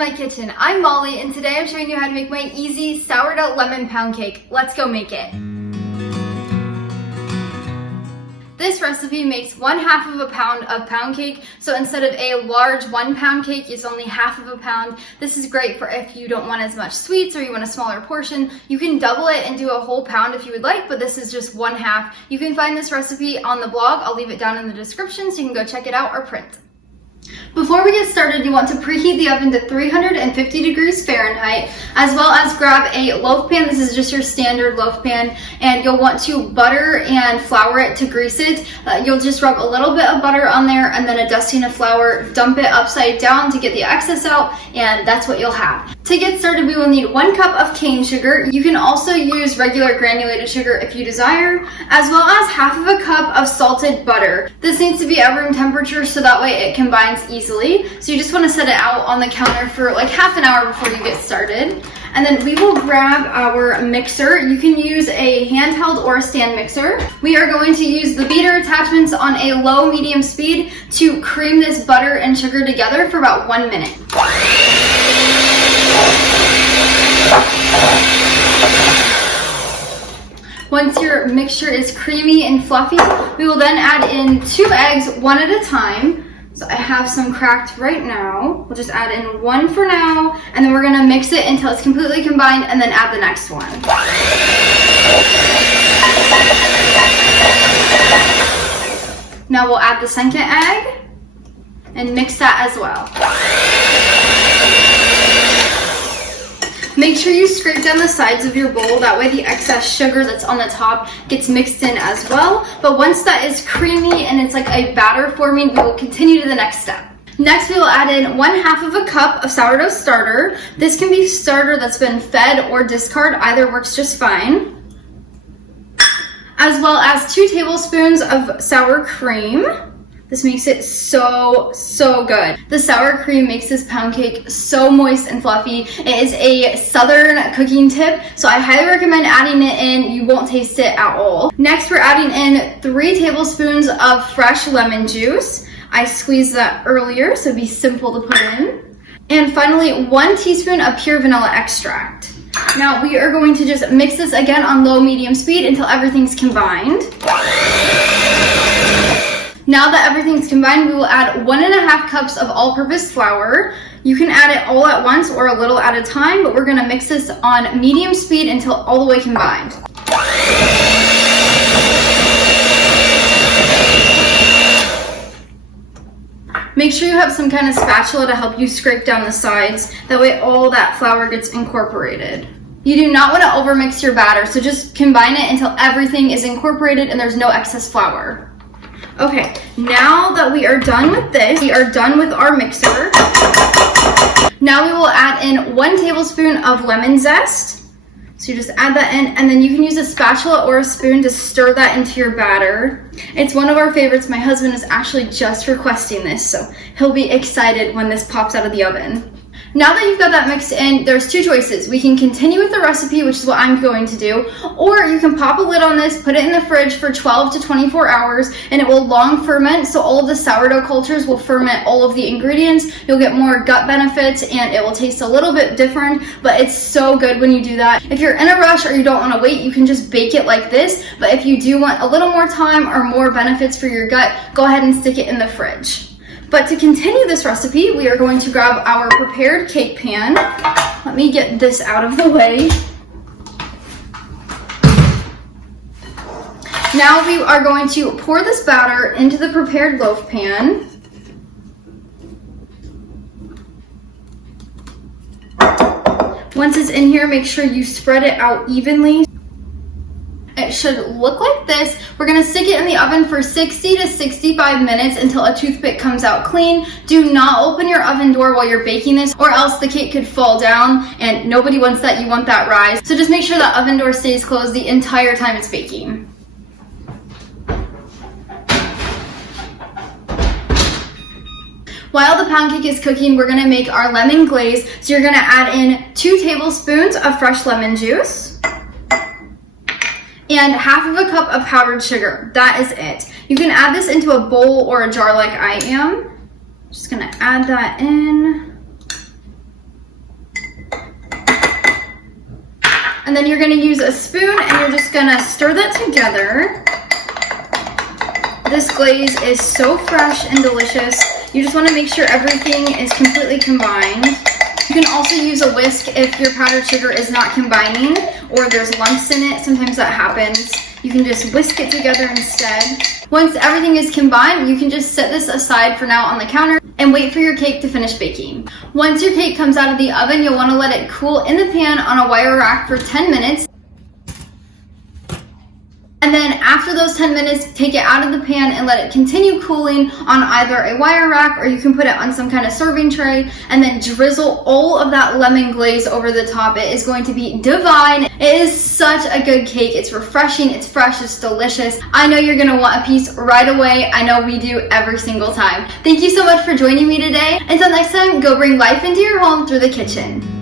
my kitchen. I'm Molly and today I'm showing you how to make my easy sourdough lemon pound cake. Let's go make it. This recipe makes 1/2 of a pound of pound cake, so instead of a large 1 pound cake, it's only 1/2 of a pound. This is great for if you don't want as much sweets or you want a smaller portion. You can double it and do a whole pound if you would like, but this is just 1/2. You can find this recipe on the blog. I'll leave it down in the description so you can go check it out or print. Before we get started, you want to preheat the oven to 350 degrees Fahrenheit, as well as grab a loaf pan. This is just your standard loaf pan, and you'll want to butter and flour it to grease it. You'll just rub a little bit of butter on there and then a dusting of flour, dump it upside down to get the excess out, and that's what you'll have. To get started, we will need 1 cup of cane sugar. You can also use regular granulated sugar if you desire, as well as 1/2 cup of salted butter. This needs to be at room temperature so that way it combines easily. So you just want to set it out on the counter for like half an hour before you get started. And then we will grab our mixer. You can use a handheld or a stand mixer. We are going to use the beater attachments on a low-medium speed to cream this butter and sugar together for about 1 minute. Once your mixture is creamy and fluffy, we will then add in 2 eggs, 1 at a time. So I have some cracked right now. We'll just add in 1 for now, and then we're gonna mix it until it's completely combined and then add the next one. Now we'll add the second egg and mix that as well. Make sure you scrape down the sides of your bowl, that way the excess sugar that's on the top gets mixed in as well. But once that is creamy and it's like a batter forming, we will continue to the next step. Next, we will add in 1/2 cup of sourdough starter. This can be starter that's been fed or discard, either works just fine. As well as 2 tablespoons of sour cream. This makes it so good. The sour cream makes this pound cake so moist and fluffy. It is a southern cooking tip, so I highly recommend adding it in. You won't taste it at all. Next, we're adding in 3 tablespoons of fresh lemon juice. I squeezed that earlier, so it'd be simple to put in. And finally, 1 teaspoon of pure vanilla extract. Now we are going to just mix this again on low-medium speed until everything's combined. Now that everything's combined, we will add 1.5 cups of all-purpose flour. You can add it all at once or a little at a time, but we're gonna mix this on medium speed until all the way combined. Make sure you have some kind of spatula to help you scrape down the sides. That way all that flour gets incorporated. You do not want to overmix your batter, so just combine it until everything is incorporated and there's no excess flour. Okay, now that we are done with this, we are done with our mixer. Now we will add in 1 tablespoon of lemon zest. So you just add that in, and then you can use a spatula or a spoon to stir that into your batter. It's one of our favorites. My husband is actually just requesting this, so he'll be excited when this pops out of the oven. Now that you've got that mixed in, there's 2 choices. We can continue with the recipe, which is what I'm going to do, or you can pop a lid on this, put it in the fridge for 12 to 24 hours, and it will long ferment, so all of the sourdough cultures will ferment all of the ingredients. You'll get more gut benefits, and it will taste a little bit different, but it's so good when you do that. If you're in a rush or you don't want to wait, you can just bake it like this, but if you do want a little more time or more benefits for your gut, go ahead and stick it in the fridge. But to continue this recipe, we are going to grab our prepared cake pan. Let me get this out of the way. Now we are going to pour this batter into the prepared loaf pan. Once it's in here, make sure you spread it out evenly. It should look like this. We're gonna stick it in the oven for 60 to 65 minutes until a toothpick comes out clean. Do not open your oven door while you're baking this, or else the cake could fall down, and nobody wants that. You want that rise. So just make sure that oven door stays closed the entire time it's baking. While the pound cake is cooking, we're gonna make our lemon glaze. So you're gonna add in 2 tablespoons of fresh lemon juice and 1/2 cup of powdered sugar. That is it. You can add this into a bowl or a jar like I am. Just gonna add that in. And then you're gonna use a spoon and you're just gonna stir that together. This glaze is so fresh and delicious. You just wanna make sure everything is completely combined. You can also use a whisk if your powdered sugar is not combining or there's lumps in it. Sometimes that happens. You can just whisk it together instead. Once everything is combined, you can just set this aside for now on the counter and wait for your cake to finish baking. Once your cake comes out of the oven, you'll want to let it cool in the pan on a wire rack for 10 minutes. And then after those 10 minutes, take it out of the pan and let it continue cooling on either a wire rack or you can put it on some kind of serving tray and then drizzle all of that lemon glaze over the top. It is going to be divine. It is such a good cake. It's refreshing, it's fresh, it's delicious. I know you're gonna want a piece right away. I know we do every single time. Thank you so much for joining me today. Until next time, go bring life into your home through the kitchen.